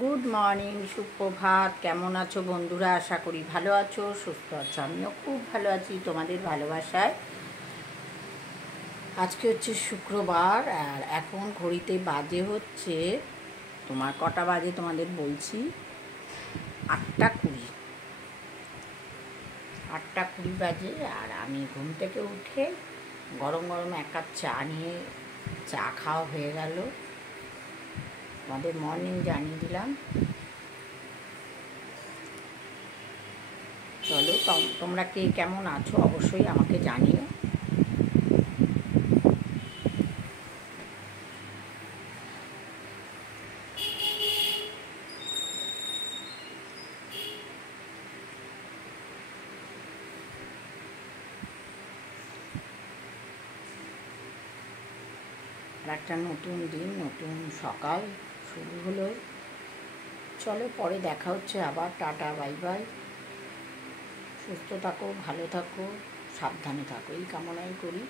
Good morning, সুপ্রভাত। কেমন আছো বন্ধুরা? আশা করি ভালো আছো, সুস্থ আছো। আমিও খুব ভালো আছি তোমাদের ভালোবাসায়। আজকে হচ্ছে শুক্রবার, আর এখন ঘড়িতে বাজে হচ্ছে, তোমার কটা বাজে তোমাদের বলছি, 8:20। 8:20 বাজে। আর আমি ঘুম থেকে উঠে গরম গরম এক কাপ চা নিয়ে, চা খাওয়া হয়ে গেল। তোমাদের মর্নিং জানিয়ে দিলাম। চলো, তোমরা কে কেমন আছো অবশ্যই আমাকে জানিও। আর একটা নতুন দিন, নতুন সকাল শুরু হলো। চলো, পরে দেখা হচ্ছে আবার। Tata, bye bye. সুস্থ থাকো, ভালো থাকো, সাবধানে থাকো, এই কামনাই করি।